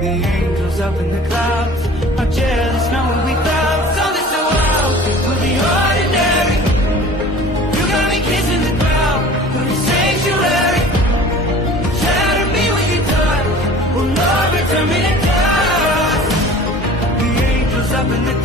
The angels up in the clouds are jealous knowing we found something so wild. We'll be ordinary. You got me kissing the ground. We're in sanctuary. Shatter me when you're done. Will love return me to dust. The angels up in the